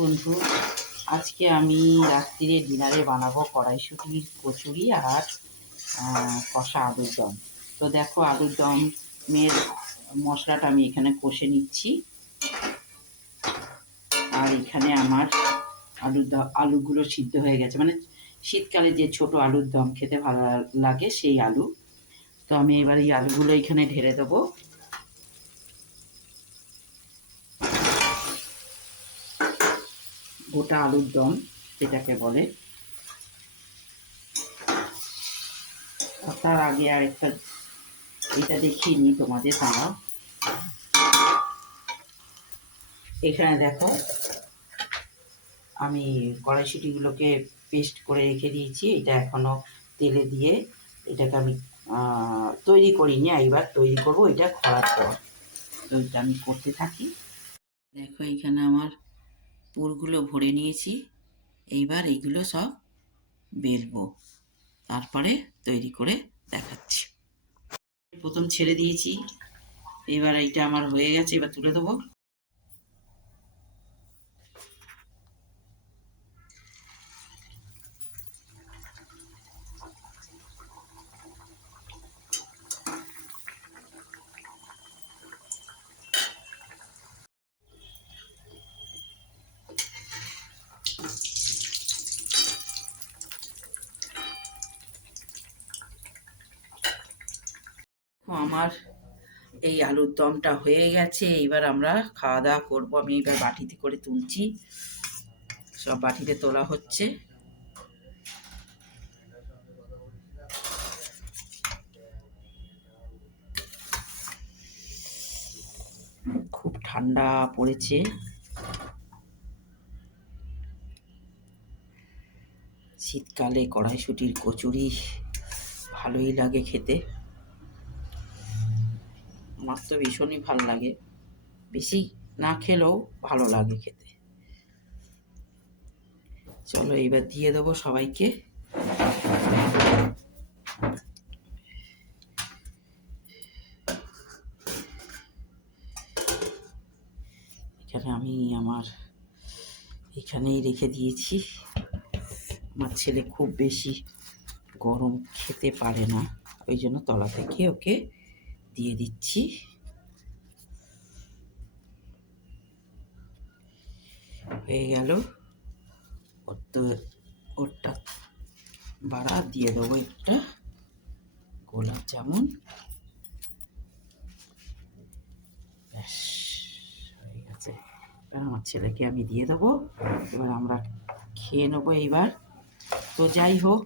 বন্ধু, আজকে আমি রাত্রিরে ডিনারে বানাবো কড়াইশুটির কচুরি আর কষা আলুর দম। তো দেখো আলুর দমের মশলাটা আমি এখানে কষে নিচ্ছি। আর এখানে আমার আলুর দম আলুগুলো সিদ্ধ হয়ে গেছে। মানে শীতকালে যে ছোট আলুর দম খেতে ভালো লাগে সেই আলু। তো আমি এবার এই আলুগুলো এখানে ঢেলে দেবো। গোটা আলুর দম, যেটাকে বলে। তার আগে আর একটা এটা দেখিয়ে নিই তোমাদের দাঁড়াও এখানে দেখো, আমি কড়াইশুটিগুলোকে পেস্ট করে রেখে দিয়েছি। এটা এখনও তেলে দিয়ে এটাকে আমি তৈরি করিনি, এইবার তৈরি করব। এটা খরার পর। তো এটা আমি করতে থাকি। দেখো এখানে আমার পুরগুলো ভরে নিয়েছি। এইবার এইগুলো সব বেলবো। তারপরে তৈরি করে দেখাচ্ছি। প্রথম ছেড়ে দিয়েছি। এবার এইটা আমার হয়ে গেছে, এবার তুলে দেবো। আমার এই আলুর দমটা হয়ে গেছে, এবার আমরা খাওয়া দাওয়া করব। আমি এবার বাটিতে করে তুলছি, সব বাটিতে তোলা হচ্ছে। খুব ঠান্ডা পড়েছে। শীতকালে কড়াইশুটির কচুরি ভালোই লাগে খেতে। আমার তো ভীষণই ভালো লাগে। বেশি না খেলেও ভালো লাগে খেতে। চলো এইবার দিয়ে দেবো সবাইকে। এখানে আমি আমার এখানেই রেখে দিয়েছি। আমার ছেলে খুব বেশি গরম খেতে পারে না। ওই জন্য তলা থেকে ওকে দিয়ে দিচ্ছি। হয়ে গেল। ওরটা বাড়া দিয়ে দেবো একটা গোলাপ জামুন। ব্যাস, হয়ে গেছে। এবার আমার ছেলেকে আমি দিয়ে দেবো। এবার আমরা খেয়ে নেব এইবার। তো যাই হোক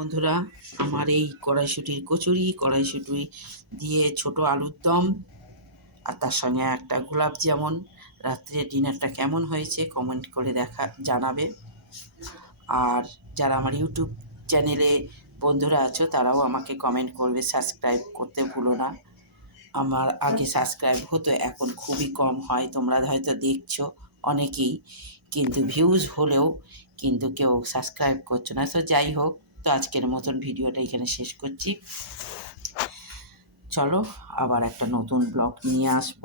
বন্ধুরা, আমার এই কড়াইশুটির কচুরি, কড়াইশুটি দিয়ে ছোট আলুর দম আর তার সঙ্গে একটা গোলাপ জামুন। রাত্রে ডিনারটা কেমন হয়েছে কমেন্ট করে দেখা, জানাবে। আর যারা আমার ইউটিউব চ্যানেলে বন্ধুরা আছো, তারাও আমাকে কমেন্ট করবে সাবস্ক্রাইব করতে ভুলো না। আমার আগে সাবস্ক্রাইব হতো, এখন খুবই কম হয়, তোমরা হয়তো দেখছ অনেকেই। কিন্তু ভিউজ হলেও কিন্তু কেউ সাবস্ক্রাইব করছ না। তো যাই হোক তো আজকের মতন ভিডিওটা এখানে শেষ করছি। চলো, আবার একটা নতুন ব্লগ নিয়ে আসব।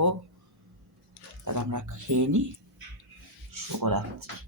তাহলে আমরা খেয়ে নিই। শুভরাত্রি।